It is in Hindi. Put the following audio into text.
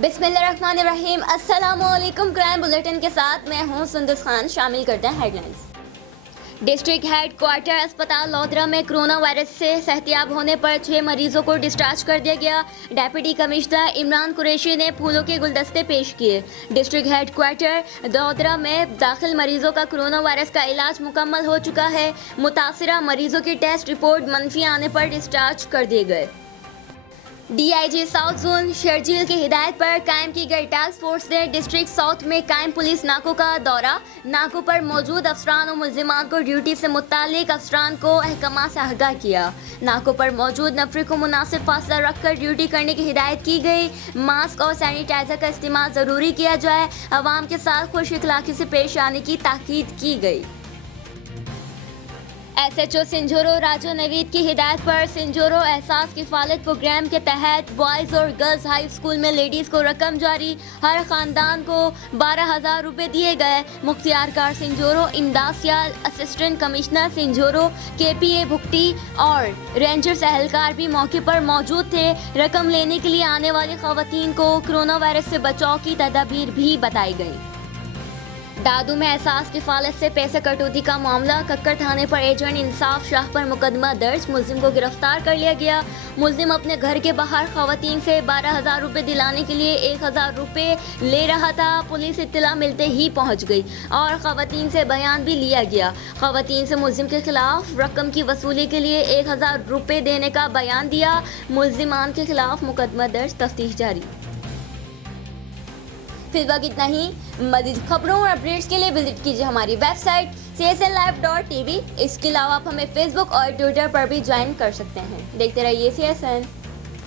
बिस्मिल्लाहिर्रहमानिर्रहीम। अस्सलामुअलैकुम। क्राइम बुलेटिन के साथ मैं हूं सुंदस खान। शामिल करते हैं हेडलाइंस। डिस्ट्रिक्ट हेडक्वार्टर अस्पताल लोधरा में कोरोना वायरस से सेहतियाब होने पर 6 मरीजों को डिस्चार्ज कर दिया गया। डेप्यूटी कमिश्नर इमरान कुरैशी ने फूलों के गुलदस्ते पेश किए। डिस्ट्रिक्ट हेडक्वार्टर लोधरा में दाखिल मरीजों का कोरोना वायरस का इलाज मुकम्मल हो चुका है। मुतासिरा मरीजों की टेस्ट रिपोर्ट मनफी आने पर डिस्चार्ज कर दिए गए। डीआईजी साउथ जोन शर्जील की हिदायत पर कायम की गई टास्क फोर्स ने डिस्ट्रिक्ट साउथ में कायम पुलिस नाकों का दौरा। नाकों पर मौजूद अफसरान और मुल्जिमान को ड्यूटी से मुतालिक अफसरान को अहकाम से आगाह किया। नाकों पर मौजूद नफरी को मुनासिब फासला रखकर ड्यूटी करने की हिदायत की गई। मास्क और सैनिटाइजर का इस्तेमाल ज़रूरी किया जाए। अवाम के साथ खुश इखलाकी से पेश आने की ताकीद की गई। एसएचओ सिंजोरो राजू नवीद की हिदायत पर सिंजोरो एहसास किफालत प्रोग्राम के तहत बॉयज़ और गर्ल्स हाई स्कूल में लेडीज़ को रकम जारी। हर ख़ानदान को 12,000 रुपये दिए गए। मुख्तियारकार सिंजोरो इमदाद सियाल, असिस्टेंट कमिश्नर सिंजोरो KPA भुगती और रेंजर्स एहलकार भी मौके पर मौजूद थे। रकम लेने के लिए आने वाली ख़वातीन को कोरोना वायरस से बचाव की तदाबीर भी बताई गई। दादू में एहसास किफालत से पैसे कटौती का मामला। कक्कर थाने पर एजेंट इंसाफ शाह पर मुकदमा दर्ज। मुल्जिम को गिरफ्तार कर लिया गया। मुल्जिम अपने घर के बाहर खवातीन से 12,000 रुपये दिलाने के लिए 1,000 रुपये ले रहा था। पुलिस इत्तला मिलते ही पहुंच गई और खवातीन से बयान भी लिया गया। खवातीन से मुल्जिम के खिलाफ रकम की वसूली के लिए 1,000 रुपये देने का बयान दिया। मुल्जिमान के खिलाफ मुकदमा दर्ज, तफ्तीश जारी। फिर वक्त इतना ही। मज़ीद खबरों और अपडेट्स के लिए विजिट कीजिए हमारी वेबसाइट csnlive.tv। इसके अलावा आप हमें फेसबुक और ट्विटर पर भी ज्वाइन कर सकते हैं। देखते रहिए CSN।